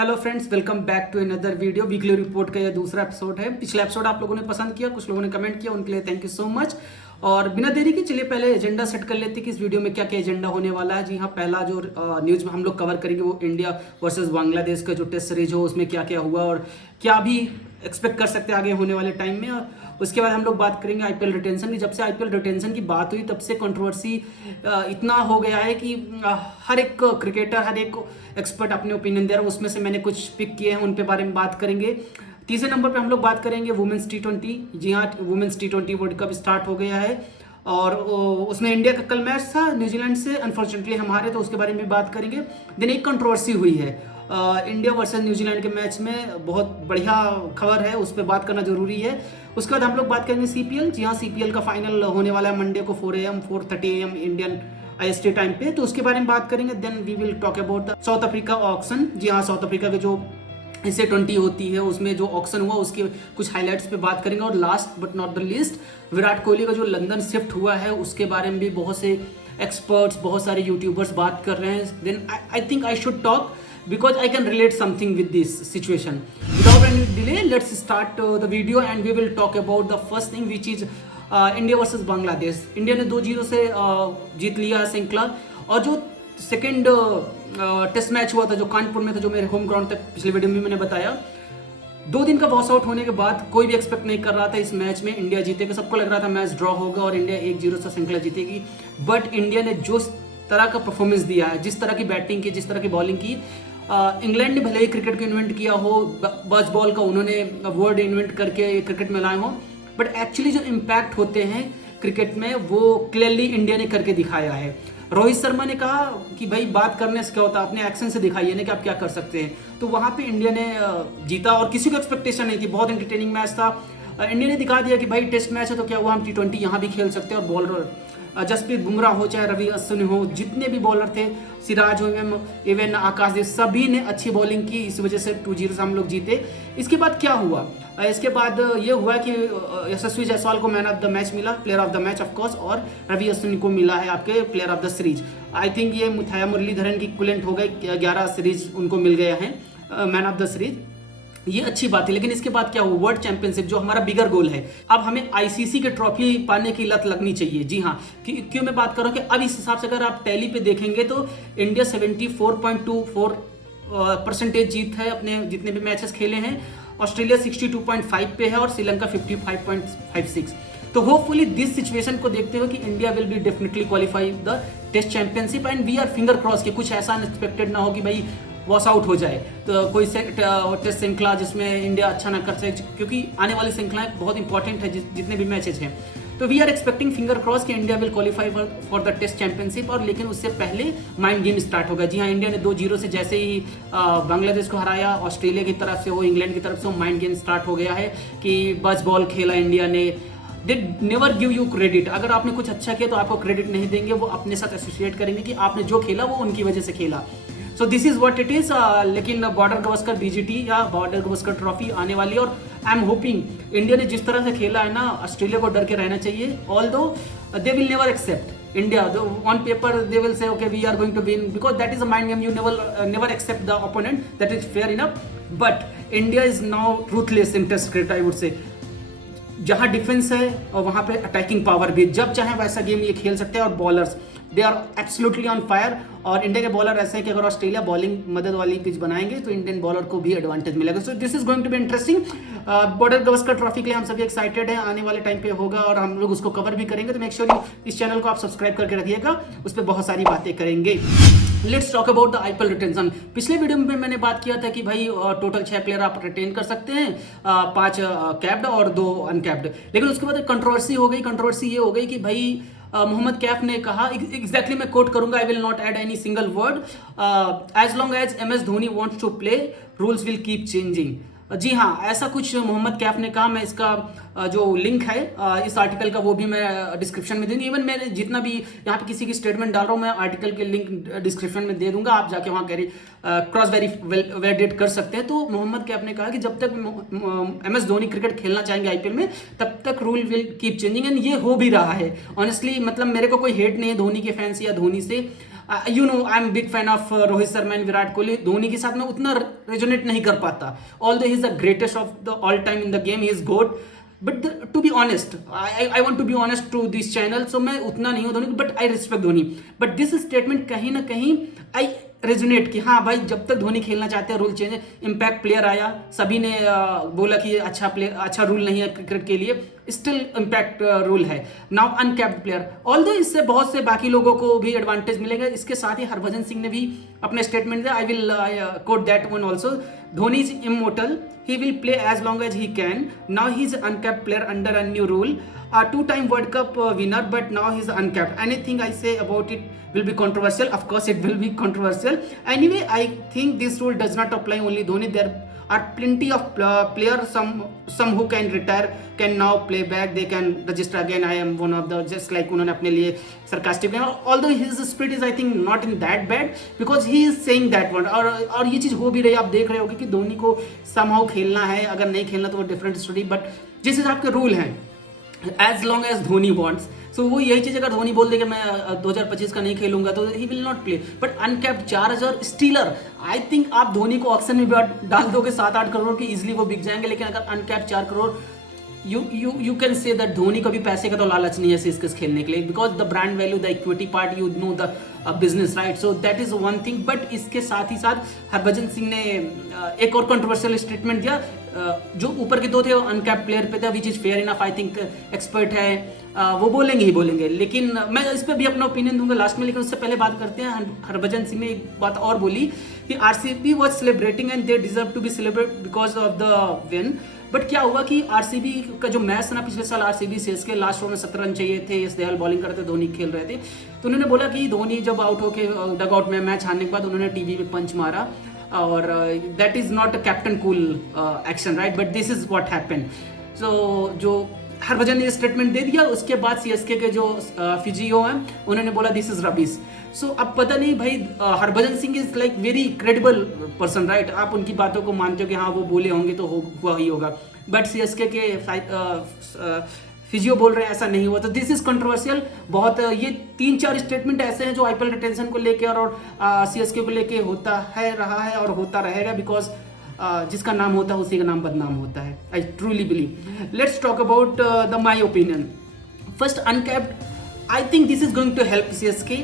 Hello friends, welcome back to another video. Weekly report का यह दूसरा एपिसोड है। पिछला एपिसोड आप लोगों ने पसंद किया, कुछ लोगों ने कमेंट किया, उनके लिए थैंक यू सो मच। और बिना देरी के चलिए पहले एजेंडा सेट कर लेते हैं कि इस वीडियो में क्या क्या एजेंडा होने वाला है। जी हाँ, पहला जो न्यूज़ में हम लोग कवर करेंगे वो इंडिया वर्सेस बांग्लादेश का जो टेस्ट सीरीज हो उसमें क्या क्या हुआ और क्या भी एक्सपेक्ट कर सकते हैं आगे होने वाले टाइम में। उसके बाद हम लोग बात करेंगे आईपीएल रिटेंशन की। जब से आईपीएल रिटेंशन की बात हुई तब से कंट्रोवर्सी इतना हो गया है कि हर एक क्रिकेटर, हर एक एक्सपर्ट अपने ओपिनियन दे रहा है। उसमें से मैंने कुछ पिक किए हैं, उन पे बारे में बात करेंगे। तीसरे नंबर पे हम लोग बात करेंगे वुमेन्स टी20। जी हाँ, वुमेन्स टी20 वर्ल्ड कप स्टार्ट हो गया है और उसमें इंडिया का कल मैच था न्यूजीलैंड से। अनफॉर्चुनेटली हम हारे, तो उसके बारे में बात करेंगे। देन एक कंट्रोवर्सी हुई है इंडिया वर्सेस न्यूजीलैंड के मैच में, बहुत बढ़िया खबर है, उस पर बात करना जरूरी है। उसके बाद हम लोग बात करेंगे सीपीएल। जी हाँ, सीपीएल का फाइनल होने वाला है मंडे को 4:30 AM इंडियन IST टाइम पे, तो उसके बारे में बात करेंगे। Then we will talk about the South Africa auction. जी हाँ, साउथ अफ्रीका के जो SA20 होती है उसमें जो ऑक्शन हुआ उसके कुछ हाइलाइट्स पे बात करेंगे। और last but not the least, Virat Kohli का जो लंदन शिफ्ट हुआ है उसके बारे में भी बहुत से एक्सपर्ट्स, बहुत सारे यूट्यूबर्स बात कर रहे हैं। Then I think I should talk because I can relate something with this situation. Without any delay, let's start the video and we will talk about the first thing, which is India versus Bangladesh. India ने 2-0 से जीत लिया श्रृंखला। और जो second test match हुआ था जो कानपुर में था, जो मेरे होम ग्राउंड तक पिछले वीडियो में मैंने बताया, 2 दिन का वॉश आउट होने के बाद कोई भी एक्सपेक्ट नहीं कर रहा था इस मैच में इंडिया जीतेगा। सबको लग रहा था मैच ड्रॉ होगा और इंडिया 1-0 से श्रृंखला जीतेगी। बट इंडिया ने जो तरह का परफॉर्मेंस दिया है, जिस तरह की बैटिंग की, जिस तरह की बॉलिंग की, इंग्लैंड ने भले ही क्रिकेट को इन्वेंट किया हो, बज बॉल का उन्होंने वर्ड इन्वेंट करके क्रिकेट में लाए हो, बट एक्चुअली जो इम्पैक्ट होते हैं क्रिकेट में वो क्लियरली इंडिया ने करके दिखाया है। रोहित शर्मा ने कहा कि भाई बात करने से क्या होता है, अपने एक्शन से दिखाइए ना कि आप क्या कर सकते हैं। तो वहाँ पे इंडिया ने जीता और किसी को एक्सपेक्टेशन नहीं थी। बहुत एंटरटेनिंग मैच था। इंडिया ने दिखा दिया कि भाई टेस्ट मैच है तो क्या हुआ, हम T20 यहाँ भी खेल सकते हैं। और बॉलर जसप्रीत बुमराह हो चाहे रवि अश्विन हो, जितने भी बॉलर थे, सिराज हो, इवन आकाशदीप, सभी ने अच्छी बॉलिंग की। इस वजह से 2-0 से हम लोग जीते। इसके बाद क्या हुआ? इसके बाद ये हुआ कि यशस्वी जायसवाल को मैन ऑफ द मैच मिला, player of the match of course, और रवि अश्विन को मिला है आपके player of the series. I think ये मुथैया मुरलीधरन की इक्विवेलेंट हो गए, 11 सीरीज उनको मिल गया है मैन ऑफ द सीरीज। ये अच्छी बात है। लेकिन इसके बाद क्या हुआ? वर्ल्ड चैंपियनशिप जो हमारा बिगर गोल है, अब हमें ICC के ट्रॉफी पाने की लत लगनी चाहिए। जी हाँ, क्यों मैं बात कर रहा हूँ कि अब इस हिसाब से अगर आप टैली पे देखेंगे तो इंडिया 74.24% जीत है अपने जितने भी मैचेस खेले हैं। ऑस्ट्रेलिया 62.5 पे है और श्रीलंका 55.56। तो होपफुली दिस सिचुएशन को देखते हुए कि India will be definitely qualify the test championship and we are finger cross कि कुछ ऐसा अनएक्सपेक्टेड ना हो कि भाई वॉश आउट हो जाए। तो कोई टेस्ट श्रृंखला जिसमें इंडिया अच्छा ना कर सके, क्योंकि आने वाली श्रृंखलाएं बहुत इंपॉर्टेंट है जितने भी मैचेज हैं। तो we are expecting finger cross कि India will qualify for the test championship. और लेकिन उससे पहले माइंड गेम स्टार्ट होगा। जी हाँ, इंडिया ने 2-0 से जैसे ही बांग्लादेश को हराया, ऑस्ट्रेलिया की तरफ से हो, इंग्लैंड की तरफ से हो, माइंड गेम स्टार्ट हो गया है कि बस बॉल खेला इंडिया ने। They never give you credit. अगर आपने कुछ अच्छा किया तो आपको क्रेडिट नहीं देंगे, वो अपने साथ एसोसिएट करेंगे कि आपने जो खेला वो उनकी वजह से खेला। सो this is what it is. लेकिन बॉर्डर गवस्कर BGT या बॉर्डर गवस्कर ट्रॉफी आने वाली है और आई एम होपिंग इंडिया ने जिस तरह से खेला है ना, ऑस्ट्रेलिया को डर के रहना चाहिए। Although they will never accept India on paper, they will say okay we are going to win because that is a mind game. You never accept the opponent, that is fair enough. But India is now ruthless in test cricket, I would say. जहां defence है और वहां पे attacking power भी, जब चाहे वैसा game ये खेल सकते हैं। और bowlers they are absolutely on fire. और इंडिया के बॉलर ऐसे हैं कि अगर ऑस्ट्रेलिया बॉलिंग मदद वाली पिच बनाएंगे तो इंडियन बॉलर को भी एडवांटेज मिलेगा। So this is going to be interesting. Border Gavaskar trophy के लिए हम सभी एक्साइटेड हैं, आने वाले टाइम पे होगा और हम लोग उसको कवर भी करेंगे। तो मेक श्योर इस चैनल को आप सब्सक्राइब करके रखिएगा, उस पर बहुत सारी बातें करेंगे। Let's talk about the IPL retention. पिछले वीडियो में मैंने बात किया था कि भाई टोटल 6 प्लेयर आप रिटेन कर सकते हैं, 5 कैप्ड और 2 अनकैप्ड। लेकिन उसके बाद कंट्रोवर्सी हो गई। कंट्रोवर्सी ये हो गई कि भाई मोहम्मद कैफ ने कहा, एग्जैक्टली मैं कोट करूंगा, I will not add any single word, as long as MS Dhoni wants to play rules will keep changing. जी हाँ, ऐसा कुछ मोहम्मद कैफ ने कहा। मैं इसका जो लिंक है इस आर्टिकल का वो भी मैं डिस्क्रिप्शन में दूंगी। इवन मैंने जितना भी यहाँ पे किसी की स्टेटमेंट डाल रहा हूँ मैं आर्टिकल के लिंक डिस्क्रिप्शन में दे दूंगा, आप जाके वहाँ क्रॉस वैलिडेट कर सकते हैं। तो मोहम्मद कैफ ने कहा कि जब तक MS धोनी क्रिकेट खेलना चाहेंगे IPL में तब तक rule will keep changing. And ये हो भी रहा है ऑनेस्टली। मतलब मेरे को कोई हेट नहीं है धोनी के फैंस या धोनी से। You know I am big fan of Rohit Sharma and Virat Kohli. Dhoni के साथ मैं उतना रेजोनेट नहीं कर पाता. Although he is the greatest of the all time in the game, he is GOAT. But to be honest, I want to be honest to this channel, so मैं उतना नहीं हूँ Dhoni, but I respect Dhoni. But this statement कहीं ना कहीं I resonate कि हाँ भाई, जब तक धोनी खेलना चाहते हैं रूल चेंज है. इम्पैक्ट प्लेयर आया, सभी ने बोला कि अच्छा रूल नहीं है क्रिकेट के लिए, स्टिल इम्पैक्ट रूल है. नाउ अनकैप्ड प्लेयर, ऑल्दो इससे बहुत से बाकी लोगों को भी एडवांटेज मिलेगा. इसके साथ ही हरभजन सिंह ने भी अपने स्टेटमेंट दिया. I will coat that one also. Dhoni is immortal, he will play as long as he can. Now he's an uncapped player under a new rule, a two-time World Cup winner, but now he's uncapped. Anything I say about it will be controversial. Of course it will be controversial. Anyway, I think this rule does not apply only Dhoni. There are plenty of players, some who can retire, can now play back, they can register again. I am one of the, just like उन्होंने अपने लिए sarcastic है. Although his spirit is I think not in that bad, because he is saying that one. और ये चीज़ हो भी रही है, आप देख रहे होगे कि धोनी को somehow खेलना है, अगर नहीं खेलना तो वो डिफरेंट स्टोरी. बट जिस हिसाब के रूल हैं, as long as Dhoni wants, so वो यही चीज़ अगर धोनी बोल दे कि मैं 2025 का नहीं खेलूंगा तो he will not play. But uncapped 4000 stealer, I think आप धोनी को ऑक्शन में भी डाल दोगे 7-8 करोड़ की, इजिली वो बिक जाएंगे. लेकिन अगर uncapped 4 crore, you can say that Dhoni को भी पैसे का तो लालच नहीं है सीएसके खेलने के लिए, because the brand value, the equity part, you know the business, right. So that is one thing. But इसके साथ ही साथ हरभजन सिंह ने एक और कंट्रोवर्शियल स्टेटमेंट दिया. जो ऊपर के दो थे अनकैप्ड प्लेयर पे था, which is fair enough. I think expert है, वो बोलेंगे ही बोलेंगे. लेकिन मैं इस पर भी अपना ओपिनियन दूंगा लास्ट में. लेकिन उससे पहले बात करते हैं, हरभजन सिंह ने एक बात और बोली कि RCB was celebrating and they deserve to be celebrate because of the win. But क्या हुआ कि आरसीबी का जो मैच था ना पिछले साल, आरसीबी सीएसके, लास्ट ओवर में 17 रन चाहिए थे, एस दयाल बॉलिंग करते, धोनी खेल रहे थे. तो उन्होंने बोला कि धोनी जब आउट होके डग आउट में मैच हारने के बाद उन्होंने टीवी पे पंच मारा, और that is not a captain cool action, right. But this is what happened. So जो हरभजन ने स्टेटमेंट दे दिया, उसके बाद सीएसके के जो फिजियो हैं उन्होंने बोला दिस इज रबिश. सो अब पता नहीं भाई, Harbhajan Singh is like very credible person, right. आप उनकी बातों को मानते हो कि हाँ वो बोले होंगे तो हुआ ही होगा. बट सीएसके के फिजियो बोल रहे हैं ऐसा नहीं हुआ. तो दिस इज कंट्रोवर्शियल बहुत. ये 3-4 स्टेटमेंट ऐसे हैं जो आईपीएल रिटेंशन को लेके और सीएसके को लेके होता है, रहा है और होता रहेगा. बिकॉज जिसका नाम होता है उसी का नाम बदनाम होता है. I truly believe. Let's talk about the my opinion. First, uncapped, I think this is going to help CSK.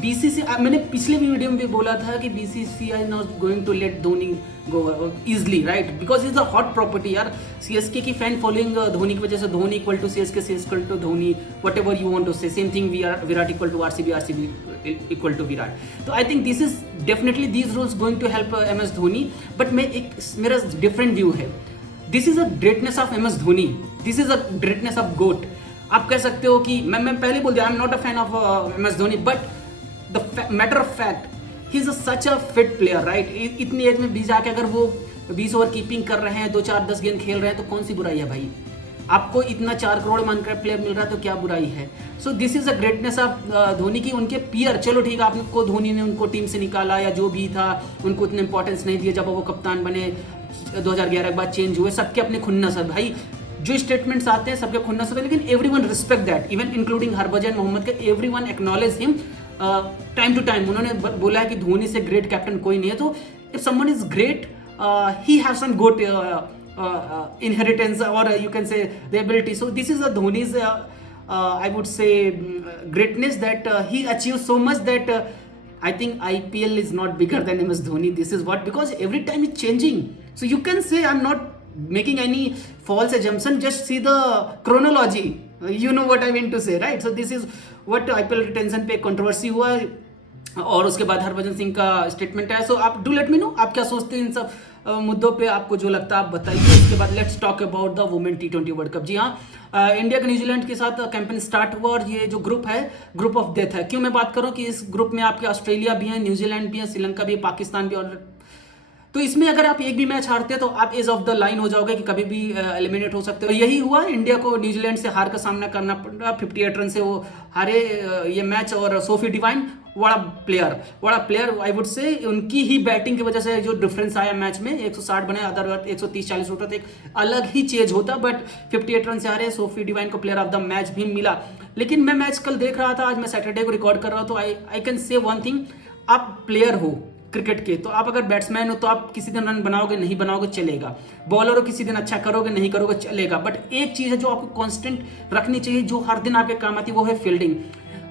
BCCI, मैंने पिछले वीडियो में भी बोला था कि BCCI not going to let Dhoni go easily, right, because is a hot property यार. CSK की फैन फॉलोइंग धोनी की वजह से, Dhoni equal to CSK, CSK equal to Dhoni, whatever you want to say. Same thing Virat equal to RCB, RCB equal to Virat. तो I think this is definitely these rules going to help MS Dhoni. But मेरा different view है. This is a greatness of MS Dhoni, this is a greatness of GOAT. आप कह सकते हो कि मैं पहले बोल दिया I am not a fan of MS Dhoni, but the matter of fact, he is such a fit player, right. इतनी एज में भी जाके अगर वो 20 ओवर कीपिंग कर रहे हैं, 2-4-10 गेंद खेल रहे हैं, तो कौन सी बुराई है भाई. आपको इतना 4 करोड़ में अनकैप्ड प्लेयर मिल रहा है तो क्या बुराई है. सो this is a greatness of Dhoni की. उनके पियर, चलो ठीक है, आपको धोनी ने उनको टीम से निकाला या जो भी था, उनको उतने इंपॉर्टेंस नहीं दिया. जब वो कप्तान बने 2011 के बाद चेंज हुए, सबके अपने खुन्नस है भाई. जो स्टेटमेंट्स आते हैं सबके खुन्नस होते हैं, लेकिन everyone respect that, even including Harbhajan, Mohammad के, everyone acknowledge him time to time. उन्होंने बोला है कि धोनी से ग्रेट कैप्टन कोई नहीं है. तो if someone is great, he have some good inheritance, or you can say the ability. So this is a Dhoni's I would say greatness, that he achieved so much that I think IPL is not bigger than MS Dhoni. This is what, because every time it's changing. So you can say I'm not making any false assumption, just see the chronology, you know what I mean to say, right. So this is what IPL retention पे controversy हुआ, और उसके बाद हरभजन सिंह का statement है. सो आप do let me know आप क्या सोचते हैं इन सब मुद्दों पे, आपको जो लगता है आप बताइए. उसके बाद let's talk about the women T20 world cup. जी हाँ, इंडिया का न्यूजीलैंड के साथ कैंपेन स्टार्ट हुआ, और ये जो ग्रुप है, ग्रुप ऑफ डेथ है. क्यों मैं बात करूँ कि इस ग्रुप में आपके ऑस्ट्रेलिया भी है, न्यूजीलैंड भी है, श्रीलंका भी है, पाकिस्तान भी. और तो इसमें अगर आप एक भी मैच हारते हैं तो आप एज ऑफ द लाइन हो जाओगे कि कभी भी एलिमिनेट हो सकते हो. यही हुआ, इंडिया को न्यूजीलैंड से हार का सामना करना पड़ा. 58 रन से वो हारे ये मैच. और सोफी डिवाइन, बड़ा प्लेयर आई वुड से, उनकी ही बैटिंग की वजह से जो डिफरेंस आया मैच में, 160 बने, अदर 130-40 होता तो एक अलग ही चेंज होता. बट 58 रन से हारे. सोफी डिवाइन को प्लेयर ऑफ द मैच भी मिला. लेकिन मैं मैच कल देख रहा था, आज मैं सैटरडे को रिकॉर्ड कर रहा हूँ, तो I can say one thing, आप प्लेयर हो क्रिकेट के, तो आप अगर बैट्समैन हो तो आप किसी दिन रन बनाओगे, नहीं बनाओगे चलेगा। बॉलर हो, किसी दिन अच्छा करोगे, नहीं करोगे चलेगा। बट एक चीज़ है जो आपको कांस्टेंट रखनी चाहिए, जो हर दिन आपके काम आती है, वो है फील्डिंग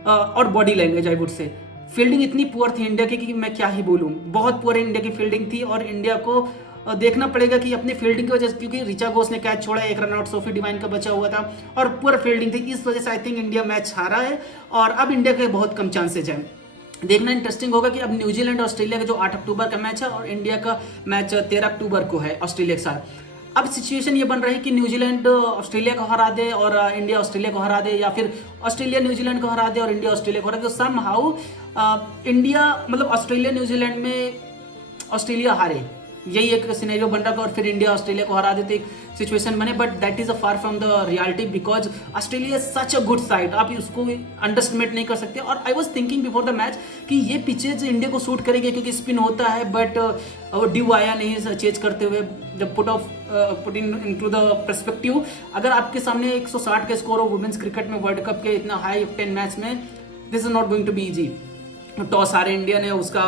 और बॉडी लैंग्वेज। आई वुड से फील्डिंग इतनी पुअर थी इंडिया की कि मैं क्या ही बोलूँ, बहुत पुअर इंडिया की फील्डिंग थी। और इंडिया को देखना पड़ेगा कि अपनी फील्डिंग की वजह से, क्योंकि ऋचा घोष ने कैच छोड़ा, 1 रन आउट सोफी डिवाइन का बचा हुआ था और पुअर फील्डिंग थी, इस वजह से आई थिंक इंडिया मैच हारा है। और अब इंडिया के बहुत कम चांसेज हैं। देखना इंटरेस्टिंग होगा कि अब न्यूजीलैंड और ऑस्ट्रेलिया का जो 8 अक्टूबर का मैच है और इंडिया का मैच 13 अक्टूबर को है ऑस्ट्रेलिया के साथ। अब सिचुएशन ये बन रही है कि न्यूजीलैंड ऑस्ट्रेलिया को हरा दे और इंडिया ऑस्ट्रेलिया को हरा दे, या फिर ऑस्ट्रेलिया न्यूजीलैंड को हरा दे और इंडिया ऑस्ट्रेलिया को हरा दे। तो सम हाउ इंडिया मतलब ऑस्ट्रेलिया न्यूजीलैंड में ऑस्ट्रेलिया हारे, यही एक सिनेरियो बन रहा था, और फिर इंडिया ऑस्ट्रेलिया को हरा देते, सिचुएशन बने। But that is a far from the reality, because Australia is such a good side, आप उसको अंडरस्टिमेट नहीं कर सकते। और I was thinking before the match कि ये पिचेज इंडिया को सूट करेंगे क्योंकि स्पिन होता है, बट वो ड्यू आया नहीं चेज करते हुए। जब पुट इनटू द पर्सपेक्टिव, अगर आपके सामने 160 का स्कोर हो वुमेन्स क्रिकेट में वर्ल्ड कप के इतना हाई 10 मैच में, this is not going to be easy. Toss हारे इंडिया ने, उसका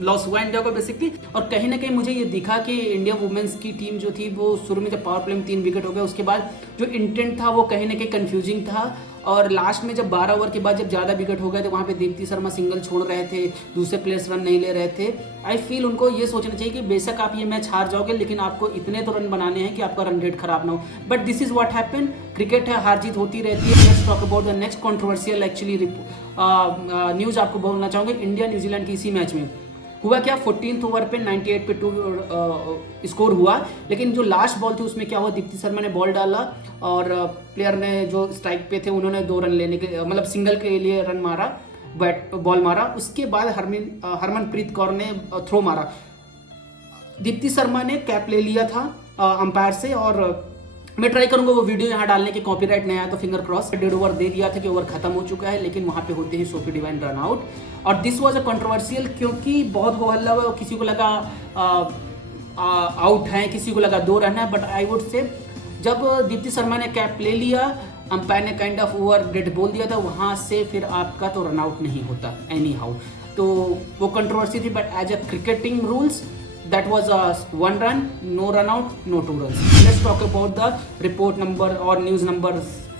लॉस हुआ इंडिया को बेसिकली। और कहीं ना कहीं मुझे ये दिखा कि इंडिया वुमेन्स की टीम जो थी वो शुरू में जब पावर प्ले में 3 विकेट हो गए, उसके बाद जो इंटेंट था वो कहीं ना कहीं कंफ्यूजिंग था। और लास्ट में जब 12 ओवर के बाद जब ज़्यादा विकेट हो गए तो वहाँ पे दीप्ति शर्मा सिंगल छोड़ रहे थे, दूसरे प्लेयर्स रन नहीं ले रहे थे। आई फील उनको ये सोचना चाहिए कि बेशक आप ये मैच हार जाओगे, लेकिन आपको इतने तो रन बनाने हैं कि आपका रन रेट खराब ना हो। But this is what happen, cricket है, हार जीत होती रहती है। Let's talk about the next controversial actually news आपको बोलना चाहूँगी। इंडिया न्यूजीलैंड की इसी मैच में हुआ क्या, 14th ओवर पे 98 पे 2 स्कोर हुआ, लेकिन जो लास्ट बॉल थी उसमें क्या हुआ, दीप्ति शर्मा ने बॉल डाला और प्लेयर ने जो स्ट्राइक पे थे उन्होंने 2 रन लेने के मतलब सिंगल के लिए रन मारा, बॉल मारा। उसके बाद हरमनप्रीत कौर ने थ्रो मारा। दीप्ति शर्मा ने कैप ले लिया था अंपायर से, और मैं ट्राई करूंगा वो वीडियो यहाँ डालने के, कॉपीराइट नहीं आया तो फिंगर क्रॉस। 1.5 ओवर दे दिया था कि ओवर खत्म हो चुका है, लेकिन वहाँ पे होते ही सोफी डिवाइन रन आउट। और दिस वाज अ कंट्रोवर्शियल, क्योंकि बहुत हो हल्ला हुआ, किसी को लगा आउट है, किसी को लगा 2 रन है। बट आई वुड से जब दीप्ति शर्मा ने कैप ले लिया, अंपायर ने काइंड ऑफ ओवर डेड बोल दिया था, वहाँ से फिर आपका तो रन आउट नहीं होता एनी हाउ। तो वो कंट्रोवर्सी थी, but as a cricketing rules that was a 1 run, no run out, no 2 runs. Let's talk about the report number और news number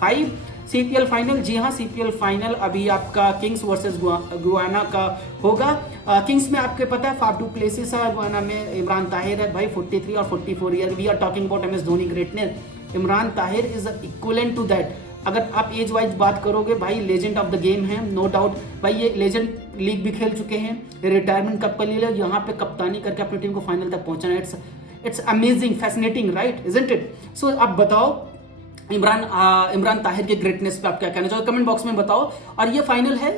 5, CPL फाइनल। जी हाँ, CPL फाइनल अभी आपका किंग्स वर्सेस गुयाना का होगा। किंग्स में आपके पता है फाफ डू प्लेसेस है, गुयाना में इमरान ताहिर है भाई 43 और 44 year. We are talking about MS Dhoni greatness. Imran Tahir is equivalent to that. अगर आप एज वाइज बात करोगे भाई, लेजेंड ऑफ द गेम है नो डाउट भाई। ये लेजेंड लीग भी खेल चुके हैं, रिटायरमेंट कप का ले लिया, यहाँ पे कप्तानी करके अपनी टीम को फाइनल तक पहुंचना। It's amazing, fascinating, right, isn't it? So आप बताओ इमरान ताहिर के ग्रेटनेस पे आप क्या कहना चाहोगे, कमेंट बॉक्स में बताओ। और ये फाइनल है,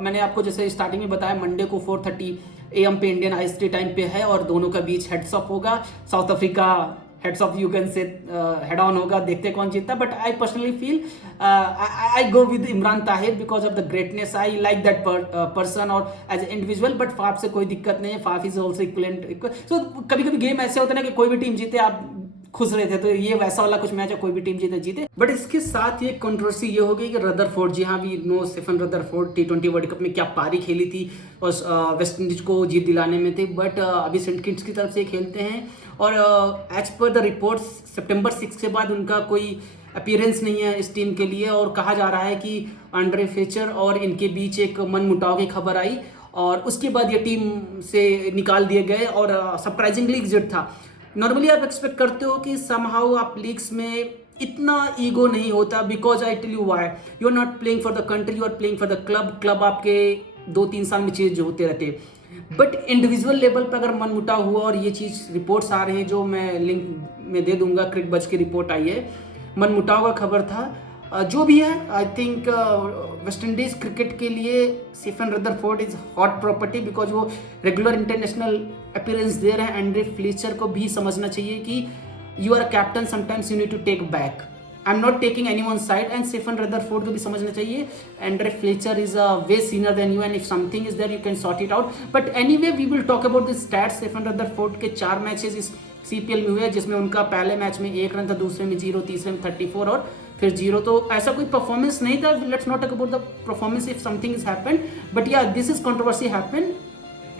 मैंने आपको जैसे स्टार्टिंग में बताया, मंडे को 4:30 AM पे इंडियन IST टाइम पे है, और दोनों का बीच हेड्स अप होगा। South Africa heads of you can say head on होगा, देखते कौन जीतता। But I personally feel I go with Imran Tahir because of the greatness. I like that person और as a individual. But Faf से कोई दिक्कत नहीं है, Faf is also equivalent. So कभी कभी गेम ऐसे होते हैं ना कि कोई भी टीम जीते आप खुश रहे थे, तो ये वैसा वाला कुछ मैच है, कोई भी टीम जीते। बट इसके साथ ये कंट्रोवर्सी ये हो गई कि रदरफोर्ड, जी हाँ, we know Stephen Rutherford T20 world cup में क्या पारी खेली थी और वेस्ट इंडीज को जीत दिलाने में थे। बट अभी सेंट किट्स की तरफ से खेलते हैं, और एज पर द रिपोर्ट्स सितंबर 6 के बाद उनका कोई अपीयरेंस नहीं है इस टीम के लिए। और कहा जा रहा है कि एंड्रे फ्लेचर और इनके बीच एक मनमुटाव की खबर आई, और उसके बाद ये टीम से निकाल दिए गए, और सरप्राइजिंगली एग्जिट था। नॉर्मली आप एक्सपेक्ट करते हो कि समहाउ आप लीग्स में इतना ईगो नहीं होता, because I tell you why, you are not playing for the country, you are playing for the club आपके 2-3 साल में चेंज होते रहते। बट इंडिविजुअल लेवल पर अगर मनमुटाव हुआ, और ये चीज़ रिपोर्ट्स आ रहे हैं जो मैं लिंक में दे दूंगा, क्रिक बज की रिपोर्ट आई है, मनमुटाव का खबर था। जो भी है, I think West Indies cricket के लिए Stephen Rutherford is hot property, because वो रेगुलर इंटरनेशनल अपीयरेंस दे रहे हैं। एंड्रे फ्लेचर को भी समझना चाहिए कि you are a captain, sometimes you need to take back. I am not taking any one side, and Stephen Rutherford को भी समझना चाहिए Andre Fletcher is a way senior than you, and if something is there you can sort it out. But anyway we will talk about the stats. Stephen Rutherford के 4 matches इस CPL में हुए, जिसमें उनका पहले मैच में 1 run था, दूसरे में 0, तीसरे में 34 और फिर 0। तो ऐसा कोई परफॉर्मेंस नहीं था। Let's not talk about the performance if something is happened, but या दिस इज कंट्रोवर्सी हैपेंड।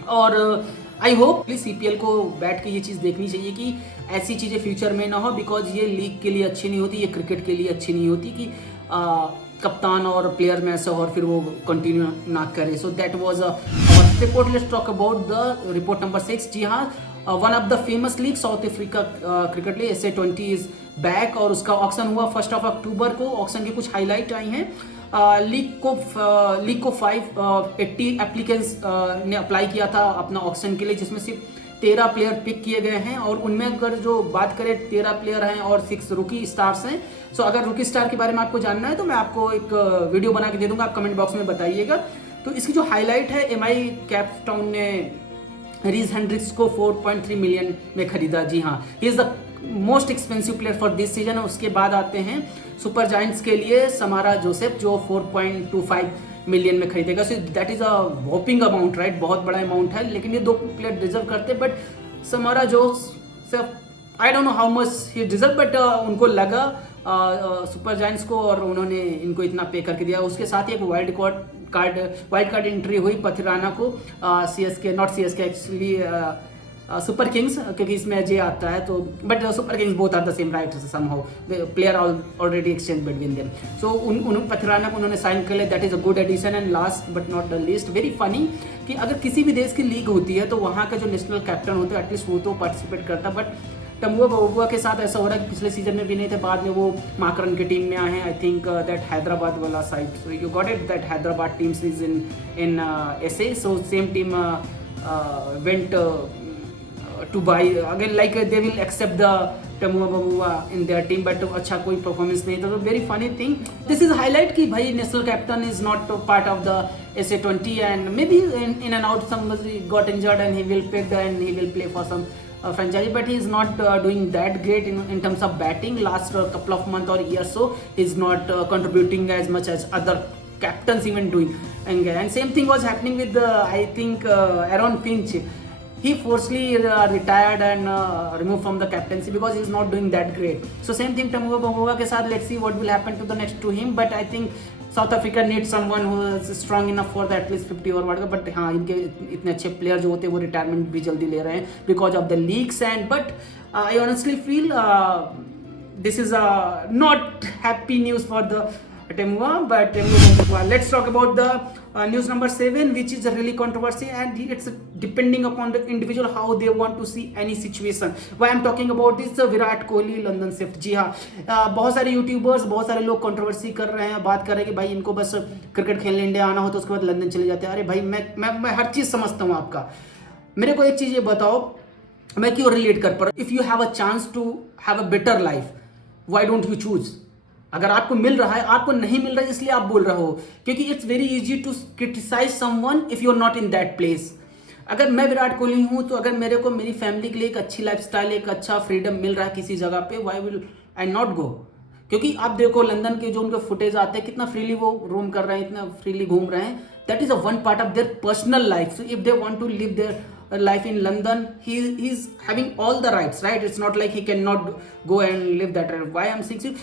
और आई होप प्लीज सीपीएल को बैठ के ये चीज़ देखनी चाहिए कि ऐसी चीज़ें फ्यूचर में ना हो, बिकॉज ये लीग के लिए अच्छी नहीं होती, ये क्रिकेट के लिए अच्छी नहीं होती कि कप्तान और प्लेयर में ऐसा और फिर वो कंटिन्यू ना करे. So that was report. Let's talk about the report number 6. जी हाँ, one of the famous league south Africa cricket league SA20 is back और उसका ऑक्शन हुआ 1 अक्टूबर को. ऑक्शन की कुछ हाईलाइट आई हैं. लीग को 580 एप्लीकेंट्स ने अप्लाई किया था अपना ऑक्शन के लिए, जिसमें सिर्फ 13 प्लेयर पिक किए गए हैं. और उनमें अगर जो बात करें 13 प्लेयर हैं और 6 रुकी स्टार्स हैं. सो अगर रुकी स्टार के बारे में आपको जानना है तो मैं आपको एक वीडियो बना के दे दूंगा, आप कमेंट बॉक्स में बताइएगा. तो इसकी जो हाईलाइट है, MI कैप टाउन ने रीज हेंड्रिक्स को 4.3 मिलियन में खरीदा. जी हाँ, ही is the most expensive player for this season. उसके बाद आते हैं सुपर जायंट्स के लिए समारा जोसेफ जो 4.25 मिलियन में खरीदेगा. So that is a whopping amount, right, बहुत बड़ा अमाउंट है. लेकिन ये 2 प्लेयर डिजर्व करते, but Shamar Joseph I don't know how much he deserve, but उनको लगा सुपर जायंट्स को और उन्होंने इनको इतना पे करके दिया. उसके साथ ही एक वाइल्ड कार्ड एंट्री हुई पथिराना को CSK, not CSK actually, super kings, क्योंकि इसमें अजय आता है. तो but super kings both are the same right somehow, player already exchange between them. So उन पथिराना को उन्होंने साइन कर लिया. That is a good addition. And last but not the least, very funny कि अगर किसी भी देश की लीग होती है तो वहाँ का जो नेशनल कैप्टन होता है एटलीस्ट वो तो पार्टिसिपेट करता. बट टम्बुआ बबुआ के साथ ऐसा हो रहा है कि पिछले सीजन में भी नहीं थे, बाद में वो माकरन की टीम में आए हैं. आई थिंक दैट हैदराबाद वाला side. So you got it, that Hyderabad teams is in SA. So same team went to buy again, like they will accept the Tamua Babua in their team, but अच्छा कोई performance नहीं था. तो very funny thing, this is highlight कि भाई national captain is not part of the SA20 and maybe in and out somebody got injured and he will pick and he will play for some franchise, but he is not doing that great in terms of batting. Last couple of months or years so he is not contributing as much as other captains even doing. And same thing was happening with I think Aaron Finch. He forcefully retired and removed from the captaincy because he is not doing that great. So same thing Tamua Babua के साथ. Let's see what will happen to the next to him. But I think South Africa needs someone who is strong enough for the at least 50 over whatever. But हाँ, इनके इतने अच्छे player जो होते हैं वो रिटायरमेंट भी जल्दी ले रहे हैं because of the leagues. And but I honestly feel this is not happy news for the Temua, but let's talk about the news number 7, which is a really controversy, and it's depending upon the individual how they want to see any situation. Why I'm talking about this Virat Kohli London shift. जी हाँ, बहुत सारे YouTubers, बहुत सारे लोग controversy कर रहे हैं, बात कर रहे हैं कि भाई इनको बस क्रिकेट खेलने इंडिया आना हो तो उसके बाद लंदन चले जाते हैं. अरे भाई मैं हर चीज़ समझता हूँ आपका. मेरे को एक चीज़ ये बताओ, मैं क्यों रिलेट कर पा रहा हूँ. If you have a chance to have a better life, why don't you choose. अगर आपको मिल रहा है, आपको नहीं मिल रहा है इसलिए आप बोल रहे हो, क्योंकि it's very easy to criticise someone if you are not in that place. अगर मैं विराट कोहली हूं तो अगर मेरे को मेरी फैमिली के लिए एक अच्छी लाइफस्टाइल, एक अच्छा फ्रीडम मिल रहा है किसी जगह पे, why will I not go. क्योंकि आप देखो लंदन के जो उनके फुटेज आते हैं, कितना फ्रीली वो रोम कर रहे हैं, इतना फ्रीली घूम रहे हैं. That is a one part of their personal life. So if they want to live their life in London, he is having all the rights, right? It's not like he cannot go and live that. Why I'm saying,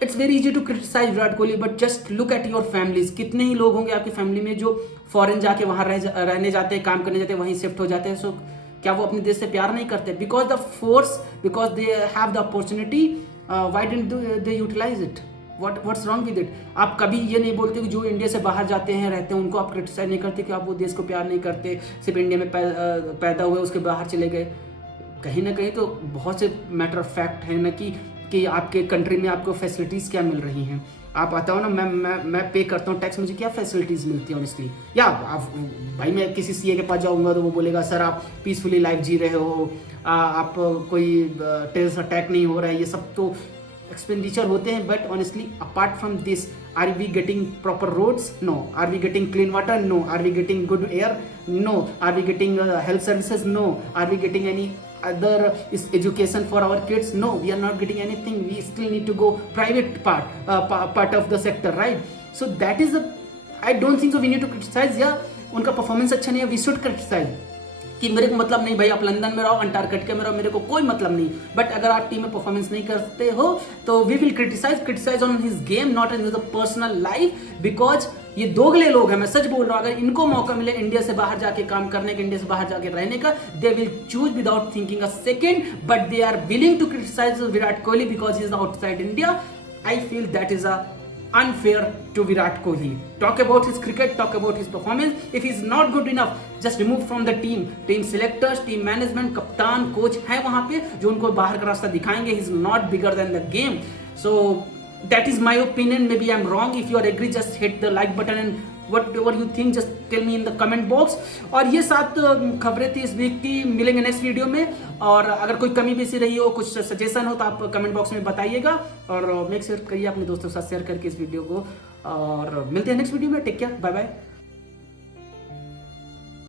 it's very easy to criticize Virat Kohli, but just look at your families. कितने ही लोग होंगे आपकी family में जो foreign जाके वहाँ रहने जाते हैं, काम करने जाते हैं, वहीं शिफ्ट हो जाते हैं. सो क्या वो अपने देश से प्यार नहीं करते? Because the force, because they have the opportunity, why didn't they utilise it? What's wrong with it? आप कभी ये नहीं बोलते कि जो इंडिया से बाहर जाते हैं, रहते हैं, उनको आप क्रिटिसाइज नहीं करते कि आप वो देश को प्यार नहीं करते, सिर्फ इंडिया में पैदा हुए उसके बाहर चले गए. कहीं ना कहीं तो बहुत से मैटर ऑफ फैक्ट है ना कि आपके कंट्री में आपको फैसिलिटीज़ क्या मिल रही हैं. आप बताओ ना, मैं पे करता हूँ टैक्स, मुझे क्या फैसिलिटीज़ मिलती हैं ऑनेस्टली. या आप भाई मैं किसी CA के पास जाऊँगा तो वो बोलेगा सर आप पीसफुली लाइफ जी रहे हो, आप कोई टेररिस्ट अटैक नहीं हो रहा है. ये सब तो एक्सपेंडिचर होते हैं, but honestly apart from this, are we getting proper roads? No. Are we getting clean water? No. Are we getting good air? No. Are we getting health services? No. Are we getting any other is education for our kids? No, we are not getting anything. We still need to go private part of the sector, right? So that is I don't think so we need to criticize. Yeah, उनका performance अच्छा नहीं है, we should criticize. कि मेरे को मतलब नहीं भाई, आप लंदन में रहो, अंटार्कटिका में रहो, मेरे को कोई मतलब नहीं. बट अगर आप टीम में परफॉर्मेंस नहीं करते हो तो we will criticise on his game, not in his personal life, because ये दोगले लोग हैं, मैं सच बोल रहा हूँ। अगर इनको मौका मिले इंडिया से बाहर जाके काम करने का, इंडिया से बाहर जाके रहने का, they will choose without thinking a second, but they are willing to criticise Virat Kohli because he is outside India. I feel that is unfair to Virat Kohli. Talk about his cricket, talk about his performance. If he's not good enough, just remove from the team. Team selectors, team management, कप्तान, coach है वहाँ पे जो उनको बाहर का रास्ता दिखाएंगे. He's not bigger than the game. So that is my opinion. Maybe I'm wrong. If you are agree, just hit the like button and whatever you think, just tell me in the comment box. और ये 7 खबरें थी इस week की. मिलेंगे next video में. और अगर कोई कमी बेसी रही हो, कुछ सजेशन हो तो आप कमेंट बॉक्स में बताइएगा. और मेक श्योर करिए अपने दोस्तों के साथ शेयर करके इस वीडियो को. और मिलते हैं नेक्स्ट वीडियो में. Take care, bye bye.